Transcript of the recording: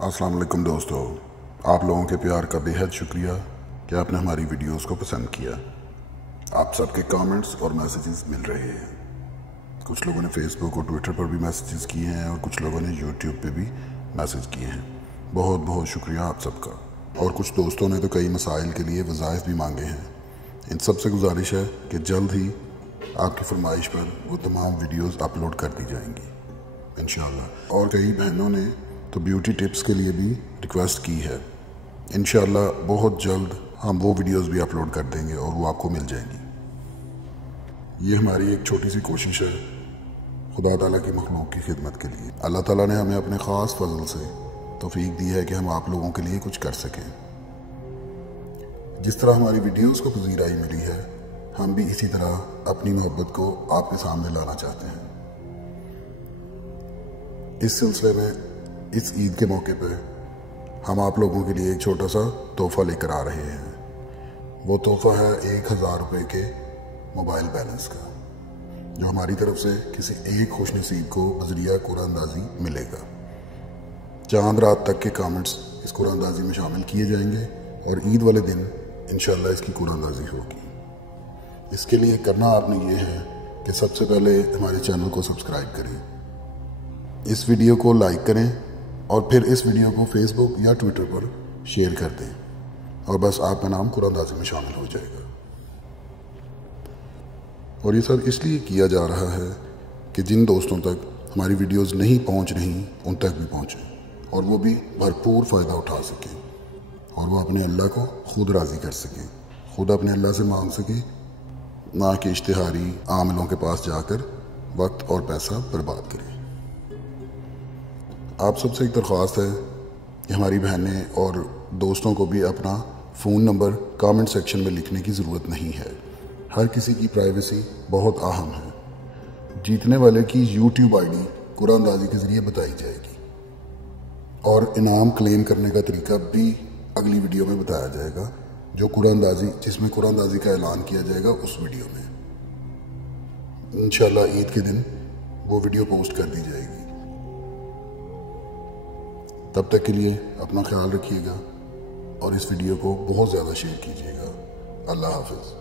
अस्सलाम वालेकुम दोस्तों, आप लोगों के प्यार का बेहद शुक्रिया कि आपने हमारी वीडियोस को पसंद किया। आप सबके कमेंट्स और मैसेजेस मिल रहे हैं। कुछ लोगों ने फेसबुक और ट्विटर पर भी मैसेजेस किए हैं और कुछ लोगों ने यूट्यूब पे भी मैसेज किए हैं। बहुत बहुत शुक्रिया आप सबका। और कुछ दोस्तों ने तो कई मसाइल के लिए वज़ाइफ भी मांगे हैं। इन सब से गुजारिश है कि जल्द ही आपकी फरमाइश पर वो तमाम वीडियोस अपलोड कर दी जाएंगी इंशाअल्लाह। और कई बहनों ने तो ब्यूटी टिप्स के लिए भी रिक्वेस्ट की है। इंशाअल्लाह बहुत जल्द हम वो वीडियोस भी अपलोड कर देंगे और वो आपको मिल जाएंगी। ये हमारी एक छोटी सी कोशिश है खुदा ताला की मखलूक की खिदमत के लिए। अल्लाह ताला ने हमें अपने ख़ास फजल से तौफीक दी है कि हम आप लोगों के लिए कुछ कर सकें। जिस तरह हमारी वीडियोस को पजीराई मिली है, हम भी इसी तरह अपनी मोहब्बत को आपके सामने लाना चाहते हैं। इस सिलसिले में इस ईद के मौके पर हम आप लोगों के लिए एक छोटा सा तोहफ़ा लेकर आ रहे हैं। वो तोहफ़ा है 1000 रुपये के मोबाइल बैलेंस का, जो हमारी तरफ से किसी एक खुश नसीब को बजरिया कुरानंदाजी मिलेगा। चांद रात तक के कमेंट्स इस कुरानंदाजी में शामिल किए जाएंगे और ईद वाले दिन इंशाअल्लाह इसकी कुरानंदाजी होगी। इसके लिए करना आपने ये है कि सबसे पहले हमारे चैनल को सब्सक्राइब करें, इस वीडियो को लाइक करें और फिर इस वीडियो को फेसबुक या ट्विटर पर शेयर कर दें और बस आपका नाम कुरानंदाजी में शामिल हो जाएगा। और ये सब इसलिए किया जा रहा है कि जिन दोस्तों तक हमारी वीडियोस नहीं पहुंच रही उन तक भी पहुंचें और वो भी भरपूर फ़ायदा उठा सकें और वो अपने अल्लाह को खुद राज़ी कर सकें, खुद अपने अल्लाह से मांग सकें, ना कि इश्तिहारी आमिलों के पास जाकर वक्त और पैसा बर्बाद करें। आप सबसे एक दरख्वास्त है कि हमारी बहनें और दोस्तों को भी अपना फ़ोन नंबर कमेंट सेक्शन में लिखने की ज़रूरत नहीं है। हर किसी की प्राइवेसी बहुत अहम है। जीतने वाले की यूट्यूब आईडी कुरानंदाजी के ज़रिए बताई जाएगी और इनाम क्लेम करने का तरीका भी अगली वीडियो में बताया जाएगा, जो कुरानंदाजी जिसमें कुरानंदाजी का ऐलान किया जाएगा उस वीडियो में। इंशाअल्लाह ईद के दिन वो वीडियो पोस्ट कर दी जाएगी। तब तक के लिए अपना ख्याल रखिएगा और इस वीडियो को बहुत ज़्यादा शेयर कीजिएगा। अल्लाह हाफ़िज़।